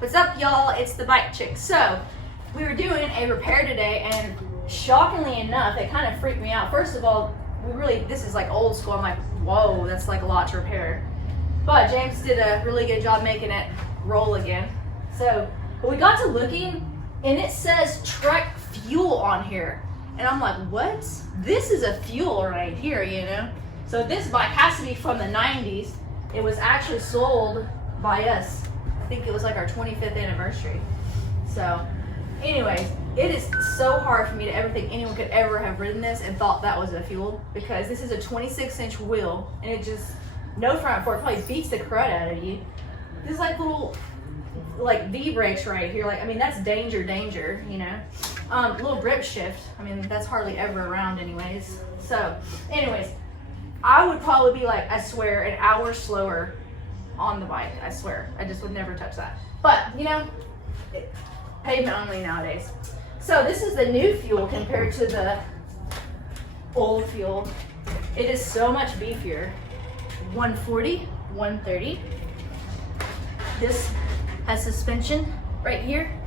What's up, y'all? It's the Bike Chick. So, we were doing a repair today, and shockingly enough, it kind of freaked me out. First of all, this is like old school. I'm like, whoa, that's like a lot to repair. But James did a really good job making it roll again. So, but we got to looking, and it says Trek fuel on here. And I'm like, what? This is a fuel right here, you know? So this bike has to be from the 90s. It was actually sold by us. I think it was like our 25th anniversary. So anyways, it is so hard for me to ever think anyone could ever have ridden this and thought that was a fuel, because this is a 26-inch wheel, and it just, no front fork, probably beats the crud out of you. This is like little, like V-brakes right here. Like, I mean, that's danger, you know? Little grip shift. I mean, that's hardly ever around anyways. So anyways, I would probably be like, I swear, an hour slower on the bike. I swear. I just would never touch that. But, you know, pavement only nowadays. So this is the new fuel compared to the old fuel. It is so much beefier. 140, 130. This has suspension right here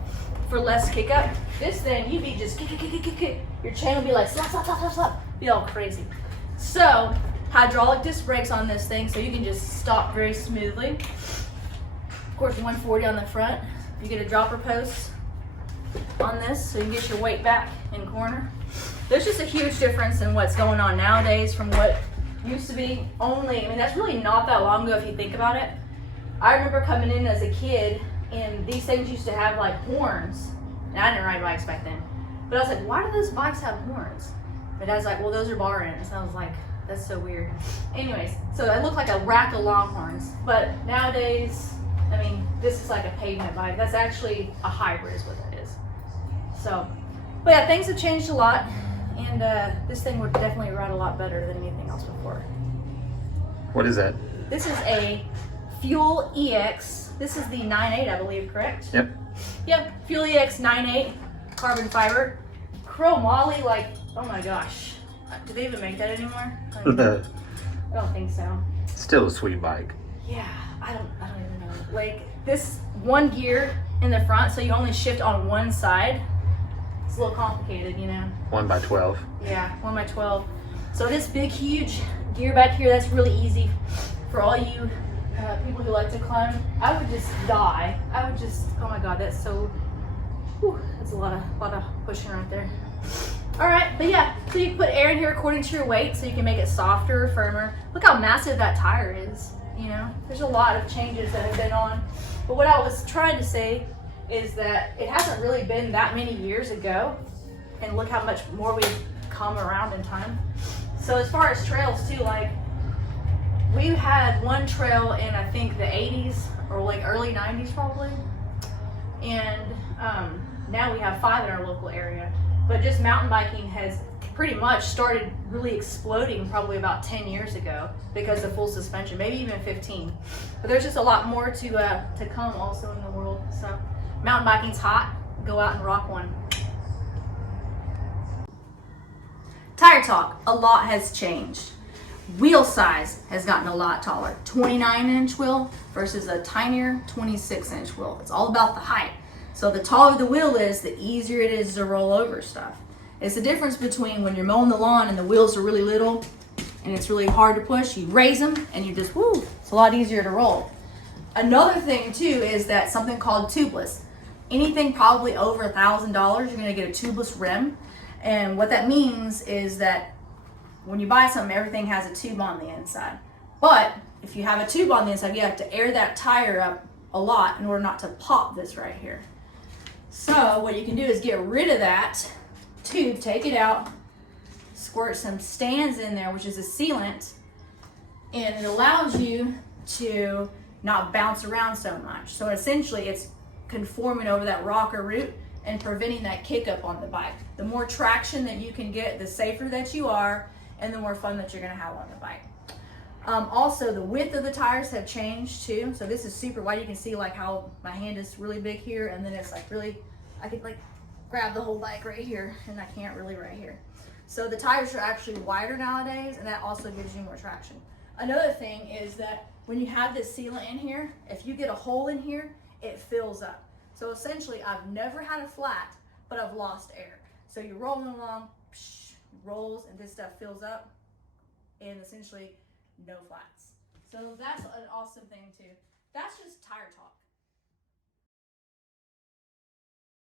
for less kick up. This thing, you'd be just kick. Your chain would be like slap. Be all crazy. So, hydraulic disc brakes on this thing, so you can just stop very smoothly. Of course, 140 on the front. You get a dropper post on this, so you get your weight back in corner. There's just a huge difference in what's going on nowadays from what used to be only, I mean, that's really not that long ago if you think about it. I remember coming in as a kid, and these things used to have like horns. And I didn't ride bikes back then. But I was like, why do those bikes have horns? My dad's like, well, those are bar ends. And I was like, that's so weird. Anyways, so it looked like a rack of Longhorns. But nowadays, I mean, this is like a pavement bike. That's actually a hybrid is what that is. So, but yeah, things have changed a lot. And this thing would definitely ride a lot better than anything else before. What is that? This is a Fuel EX. This is the 9.8, I believe, correct? Yep. Yep, Fuel EX 9.8 carbon fiber. Chromoly, like, oh my gosh. Do they even make that anymore? Like, I don't think so. Still a sweet bike. Yeah, I don't even know. Like, this one gear in the front, so you only shift on one side. It's a little complicated, you know? 1x12. Yeah, 1x12. So this big, huge gear back here, that's really easy for all you people who like to climb. I would just die. I would just, oh my God, that's so, whew, that's a lot of pushing right there. All right, but yeah, so you can put air in here according to your weight, so you can make it softer or firmer. Look how massive that tire is, you know? There's a lot of changes that have been on. But what I was trying to say is that it hasn't really been that many years ago, and look how much more we've come around in time. So as far as trails too, like, we had one trail in, I think, the 80s or like early 90s probably. And now we have 5 in our local area. But just mountain biking has pretty much started really exploding probably about 10 years ago because of full suspension, maybe even 15. But there's just a lot more to come also in the world. So mountain biking's hot. Go out and rock one. Tire talk, a lot has changed. Wheel size has gotten a lot taller. 29-inch wheel versus a tinier 26-inch wheel. It's all about the height. So the taller the wheel is, the easier it is to roll over stuff. It's the difference between when you're mowing the lawn and the wheels are really little and it's really hard to push. You raise them and you just, woo, it's a lot easier to roll. Another thing too is that something called tubeless. Anything probably over $1,000, you're gonna get a tubeless rim. And what that means is that when you buy something, everything has a tube on the inside. But if you have a tube on the inside, you have to air that tire up a lot in order not to pop this right here. So what you can do is get rid of that tube, take it out, squirt some Stans in there, which is a sealant, and it allows you to not bounce around so much. So essentially it's conforming over that rocker root and preventing that kick up on the bike. The more traction that you can get, the safer that you are, and the more fun that you're gonna have on the bike. Also, the width of the tires have changed too. So this is super wide. You can see like how my hand is really big here, and then it's like really, I could like grab the whole bike right here, and I can't really right here. So the tires are actually wider nowadays, and that also gives you more traction. Another thing is that when you have this sealant in here, if you get a hole in here, it fills up. So essentially, I've never had a flat, but I've lost air. So you're rolling along, psh, rolls, and this stuff fills up, and essentially no flats. So that's an awesome thing too. That's just tire talk.